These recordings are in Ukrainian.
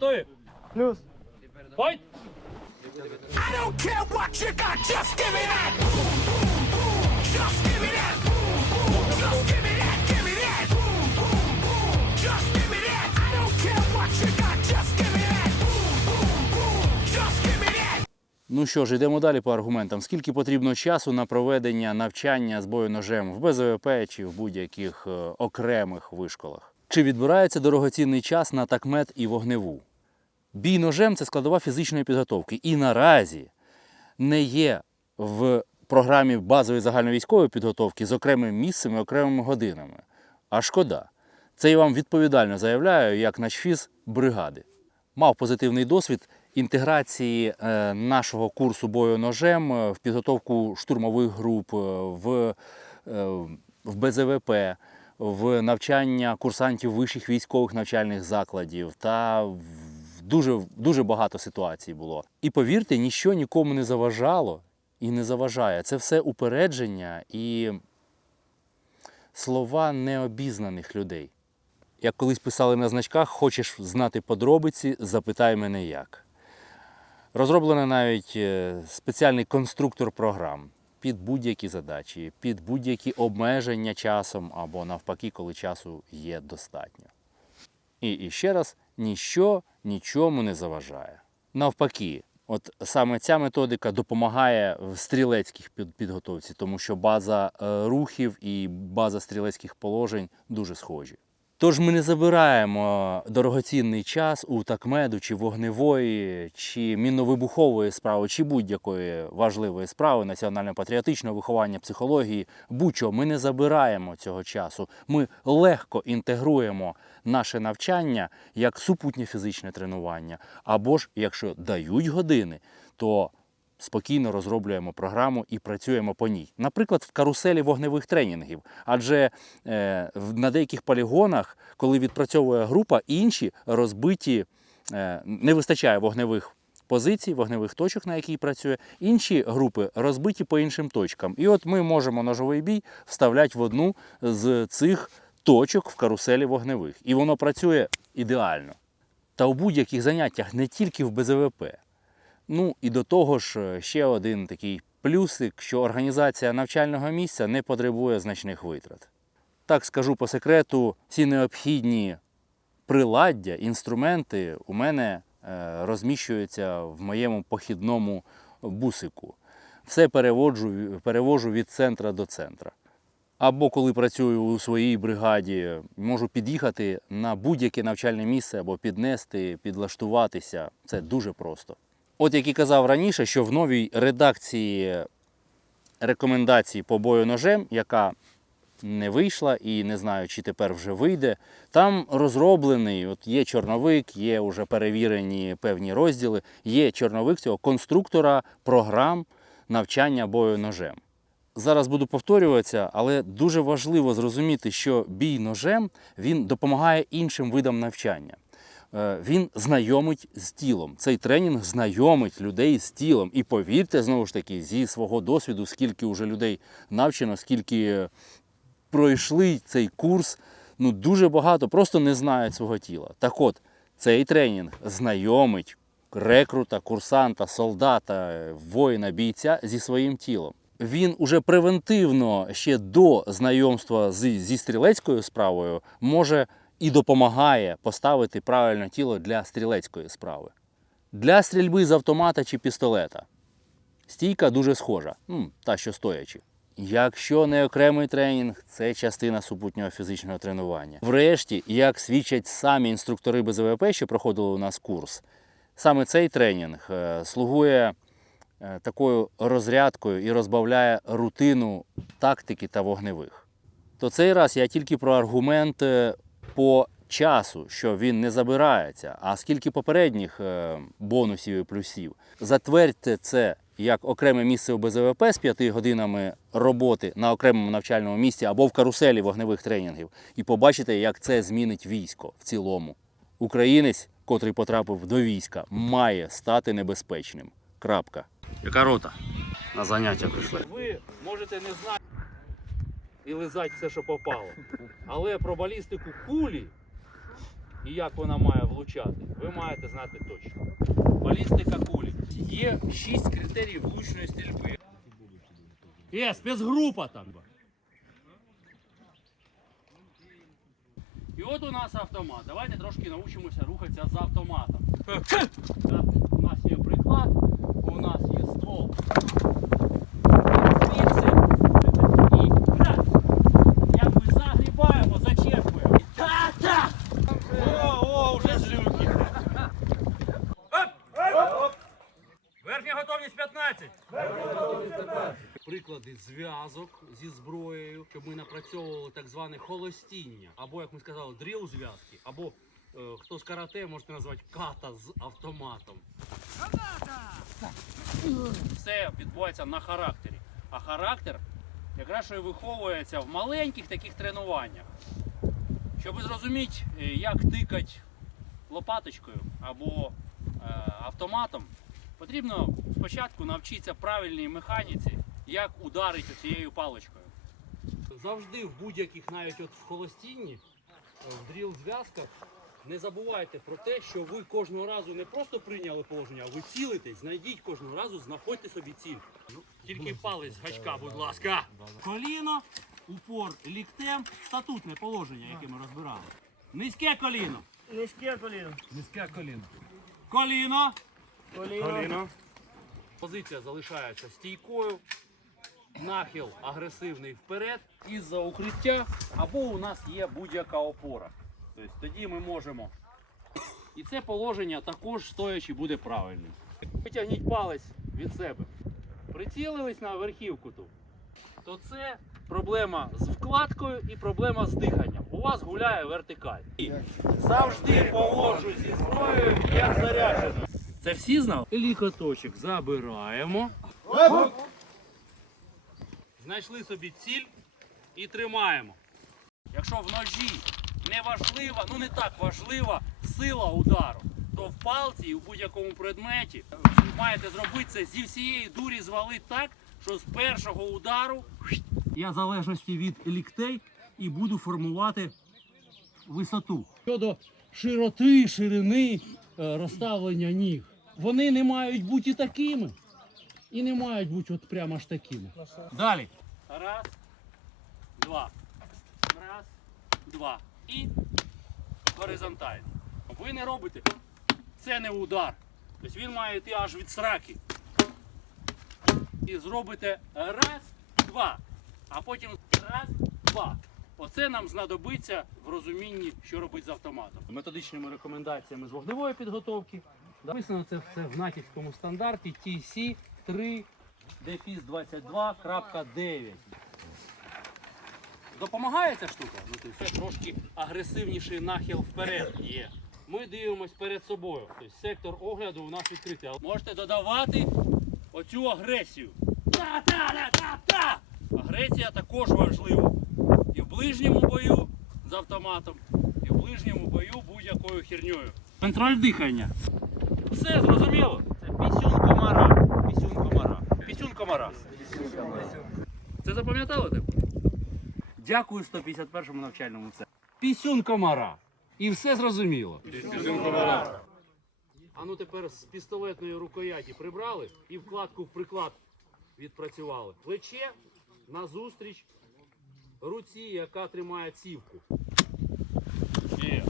Готові? Плюс. Файт! I don't care what you got, just give me that. Just give me that. Just give me that, give me that. Just give me that. I don't care what you got, just give me that. Just give me that. Ну що ж, йдемо далі по аргументам. Скільки потрібно часу на проведення навчання з бою ножем в БЗВП чи в будь-яких е, окремих вишколах? Чи відбирається дорогоцінний час на такмет і вогневу? Бій ножем це складова фізичної підготовки. І наразі не є в програмі базової загальновійськової підготовки з окремим місцем і окремими годинами. А шкода. Це я вам відповідально заявляю, як начфіз бригади. Мав позитивний досвід інтеграції е, нашого курсу бою ножем е, в підготовку штурмових груп, е, в, в БЗВП, в навчання курсантів вищих військових навчальних закладів та в дуже, дуже багато ситуацій було. І повірте, ніщо нікому не заважало і не заважає. Це все упередження і слова необізнаних людей. Як колись писали на значках, хочеш знати подробиці, запитай мене як. Розроблено навіть е, спеціальний конструктор програм під будь-які задачі, під будь-які обмеження часом або навпаки, коли часу є достатньо. І, і ще раз, ніщо нічому не заважає. Навпаки, от саме ця методика допомагає в стрілецьких під- підготовці, тому що база е, рухів і база стрілецьких положень дуже схожі. Тож ми не забираємо дорогоцінний час у такмеду, чи вогневої, чи мінно-вибухової справи, чи будь-якої важливої справи національно-патріотичного виховання, психології. Будь-що ми не забираємо цього часу. Ми легко інтегруємо наше навчання як супутнє фізичне тренування. Або ж, якщо дають години, то спокійно розроблюємо програму і працюємо по ній. Наприклад, в каруселі вогневих тренінгів. Адже е, на деяких полігонах, коли відпрацьовує група, інші розбиті, е, не вистачає вогневих позицій, вогневих точок, на якій працює. Інші групи розбиті по іншим точкам. І от ми можемо ножовий бій вставляти в одну з цих точок в каруселі вогневих. І воно працює ідеально. Та у будь-яких заняттях, не тільки в БЗВП. Ну і до того ж, е, ще один такий плюсик, що організація навчального місця не потребує значних витрат. Так скажу по секрету, всі необхідні приладдя, інструменти у мене е, розміщуються в моєму похідному бусику. Все переводжу, перевожу від центра до центра. Або коли працюю у своїй бригаді, можу під'їхати на будь-яке навчальне місце або піднести, підлаштуватися. Це дуже просто. От як і казав раніше, що в новій редакції рекомендацій по бою ножем, яка не вийшла і не знаю, чи тепер вже вийде. Там розроблений, от є чорновик, є вже перевірені певні розділи, є чорновик цього конструктора програм навчання бою ножем. Зараз буду повторюватися, але дуже важливо зрозуміти, що бій ножем він допомагає іншим видам навчання. Е, Він знайомить з тілом. Цей тренінг знайомить людей з тілом. І повірте, знову ж таки, зі свого досвіду, скільки вже людей навчено, скільки пройшли цей курс, ну дуже багато просто не знають свого тіла. Так от, цей тренінг знайомить рекрута, курсанта, солдата, воїна, бійця зі своїм тілом. Він уже превентивно ще до знайомства з, зі стрілецькою справою може і допомагає поставити правильне тіло для стрілецької справи. Для стрільби з автомата чи пістолета стійка дуже схожа, та що стоячи. Якщо не окремий тренінг, це частина супутнього фізичного тренування. Врешті, як свідчать самі інструктори БЗВП, що проходили у нас курс, саме цей тренінг е, слугує е, такою розрядкою і розбавляє рутину тактики та вогневих. То цей раз я тільки про аргумент по часу, що він не забирається, а скільки попередніх е, бонусів і плюсів. Затвердьте це як окреме місце у БЗВП з 5 годинами роботи на окремому навчальному місці або в каруселі вогневих тренінгів, і побачите, як це змінить військо в цілому. Українець, котрий потрапив до війська, має стати небезпечним. Крапка. Яка рота? На заняття прийшли. Ви можете не знати і лизати все, що попало. Але про балістику кулі і як вона має влучати, ви маєте знати точно. Балістика кулі. Є шість критеріїв влучної стрільби. Є спецгрупа там. І от у нас автомат. Давайте трошки навчимося рухатися з автоматом. У нас є приклад, у нас є ствол. Щоб так зване холостіння, або, як ми сказали, дріл зв'язки, або е, хто з карате можете назвати ката з автоматом. Все відбувається на характері. А характер якраз що і виховується в маленьких таких тренуваннях. Щоб зрозуміти, е, як тикати лопаточкою або е, автоматом, потрібно спочатку навчитися правильній механіці, як ударити цією паличкою. Завжди в будь-яких, навіть от в холостінні, е, в дріл зв'язках, не забувайте про те, що ви кожного разу не просто прийняли положення, а ви цілитесь, знайдіть кожного разу, знаходьте собі ціль. Ну, Тільки палець гачка, будь ласка. Коліно, упор ліктем, статутне положення, яке ми розбирали. Низьке коліно. Низьке коліно. Низьке коліно. Коліно. Коліно. Позиція залишається стійкою. Нахил агресивний вперед із-за укриття, або у нас є будь-яка опора. Тобто тоді ми можемо. І це положення також стоячи буде правильним. Витягніть палець від себе. Прицілились на верхівку тут. То це проблема з вкладкою і проблема з диханням. У вас гуляє вертикаль. І завжди поводжу зі зброєю як заряджено. Це всі знали? Лікоточок забираємо. Знайшли собі ціль і тримаємо. Якщо в ножі не важлива, ну не так важлива сила удару, то в палці і в будь-якому предметі ви маєте зробити це зі всієї дурі звалити так, що з першого удару я в залежності від ліктей і буду формувати висоту. Щодо широти, ширини е, розставлення ніг, вони не мають бути такими. І не мають бути от прямо аж такими. Далі. Раз, два. Раз, два. І горизонтально. Ви не робите. Це не удар. Тобто він має йти аж від сраки. І зробите раз, два. А потім раз, два. Оце нам знадобиться в розумінні, що робити з автоматом. Методичними рекомендаціями з вогневої підготовки. Написано це все в натівському стандарті TC 3 дефіс 22.9. Допомагає ця штука? Ну, це трошки агресивніший нахил вперед є. Ми дивимось перед собою. Тобто сектор огляду у нас відкритий. Можете додавати оцю агресію. Агресія також важлива. І в ближньому бою з автоматом, і в ближньому бою будь-якою херньою. Контроль дихання. Все зрозуміло? Це пісюн комара. Пісюн комара. Пісюн комара. Це запам'ятали так? Дякую 151-му навчальному центру. Пісюн комара. І все зрозуміло. Пісюн комара. А ну тепер з пістолетної рукояті прибрали і вкладку в приклад відпрацювали. Плече назустріч руці, яка тримає цівку. Є.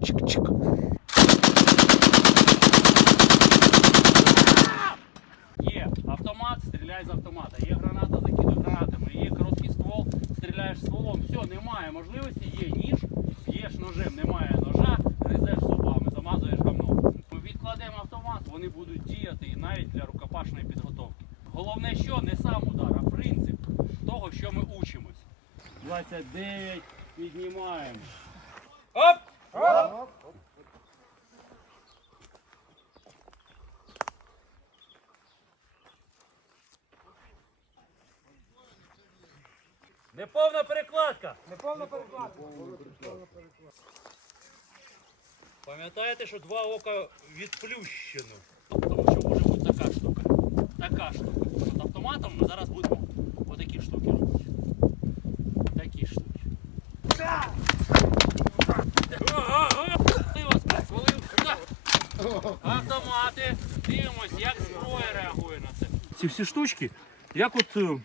Чик-чик. Є автомат, стріляй з автомата. Є граната, закидуй гранатами. Є короткий ствол, стріляєш стволом. Все, немає можливості, є ніж, б'єш ножем, немає ножа, гризеш зубами, замазуєш гамном. Ми відкладемо автомат, вони будуть діяти і навіть для рукопашної підготовки. Головне, що не сам удар, а принцип того, що ми учимось. 29 піднімаємо. Оп! Неповна перекладка. Неповна перекладка. Пам'ятаєте, що два ока відплющено. Тому що може бути така штука. Така штука. От автоматом ми зараз будемо всі штучки, як от, е,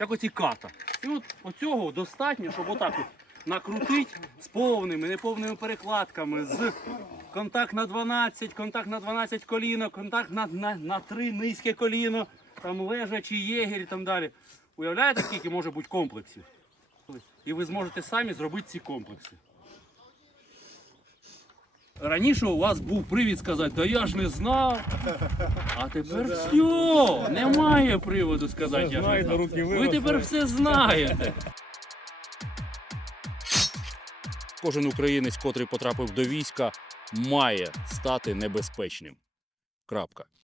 як оці ката. І от оцього достатньо, щоб отак от накрутити з повними, неповними перекладками, з контакт на 12, контакт на 12 коліно, контакт на, на, на 3 низьке коліно, там лежачий єгер і там далі. Уявляєте, скільки може бути комплексів? І ви зможете самі зробити ці комплекси. Раніше у вас був привід сказати, да я ж не знав. А тепер все, немає приводу сказати, я ж не знав. Ви тепер все знаєте. Кожен українець, котрий потрапив до війська, має стати небезпечним. Крапка.